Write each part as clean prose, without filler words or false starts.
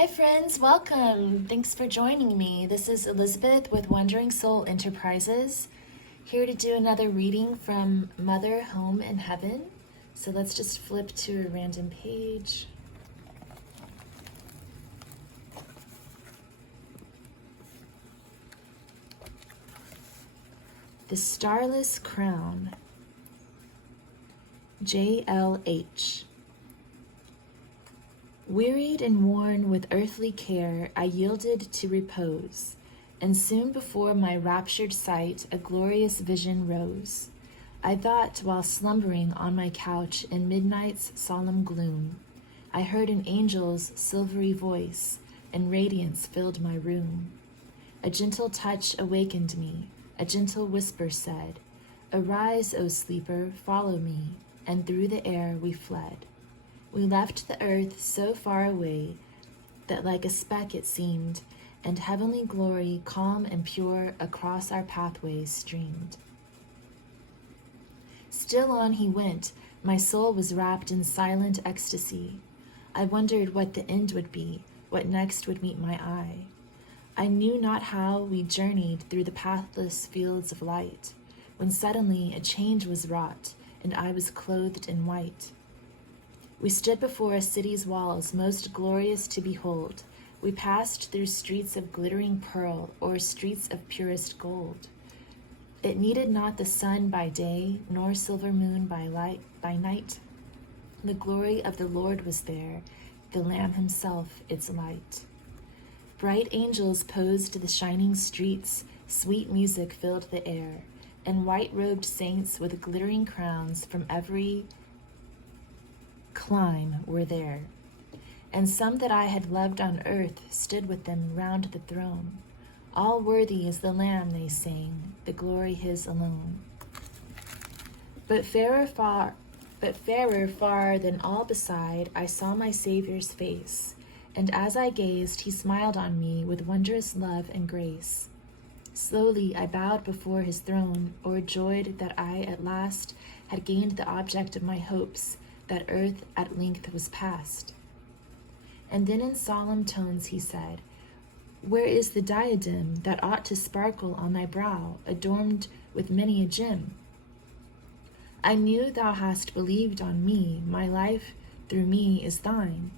Hi friends, welcome. Thanks for joining me. This is Elizabeth with Wandering Soul Enterprises, here to do another reading from Mother, Home, and Heaven. So let's just flip to a random page. The Starless Crown, JLH. Wearied and worn with earthly care, I yielded to repose, and soon before my raptured sight a glorious vision rose. I thought while slumbering on my couch in midnight's solemn gloom, I heard an angel's silvery voice, and radiance filled my room. A gentle touch awakened me, a gentle whisper said, "Arise, O sleeper, follow me," and through the air we fled. We left the earth so far away that like a speck it seemed, and heavenly glory, calm and pure, across our pathways streamed. Still on he went, my soul was wrapped in silent ecstasy. I wondered what the end would be, what next would meet my eye. I knew not how we journeyed through the pathless fields of light, when suddenly a change was wrought, and I was clothed in white. We stood before a city's walls most glorious to behold. We passed through streets of glittering pearl, or streets of purest gold. It needed not the sun by day, nor silver moon by night. The glory of the Lord was there, the Lamb himself its light. Bright angels posed the shining streets, sweet music filled the air, and white-robed saints with glittering crowns from every clime were there. And some that I had loved on earth stood with them round the throne. All worthy is the Lamb, they sang, the glory his alone. But fairer far than all beside, I saw my Savior's face, and as I gazed, he smiled on me with wondrous love and grace. Slowly I bowed before his throne, o'erjoyed that I at last had gained the object of my hopes, that earth at length was past. And then in solemn tones he said, "Where is the diadem that ought to sparkle on thy brow, adorned with many a gem? I knew thou hast believed on me, my life through me is thine.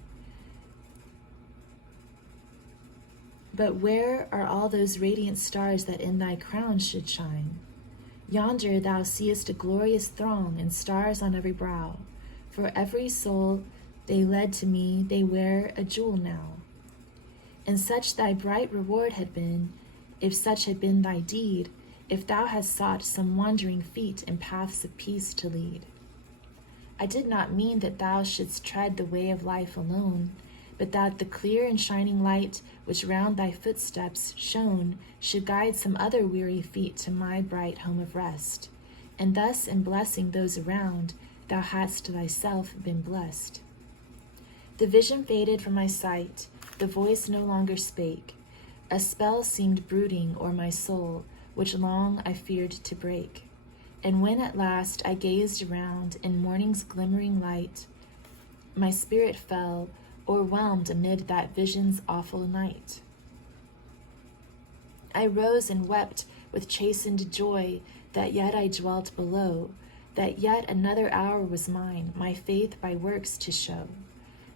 But where are all those radiant stars that in thy crown should shine? Yonder thou seest a glorious throng, and stars on every brow. For every soul they led to me, they wear a jewel now. And such thy bright reward had been, if such had been thy deed, if thou hadst sought some wandering feet in paths of peace to lead. I did not mean that thou shouldst tread the way of life alone, but that the clear and shining light which round thy footsteps shone should guide some other weary feet to my bright home of rest. And thus in blessing those around, thou hadst thyself been blessed." The vision faded from my sight, the voice no longer spake. A spell seemed brooding o'er my soul, which long I feared to break. And when at last I gazed around in morning's glimmering light, my spirit fell, o'erwhelmed amid that vision's awful night. I rose and wept with chastened joy that yet I dwelt below, that yet another hour was mine, my faith by works to show.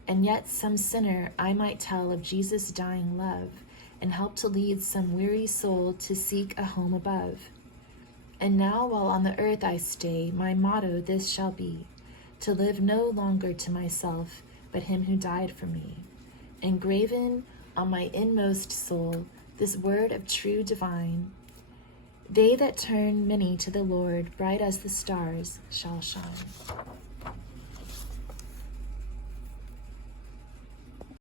And yet some sinner I might tell of Jesus' dying love, and help to lead some weary soul to seek a home above. And now while on the earth I stay, my motto this shall be, to live no longer to myself, but him who died for me. Engraven on my inmost soul, this word of true divine, they that turn many to the Lord, bright as the stars, shall shine.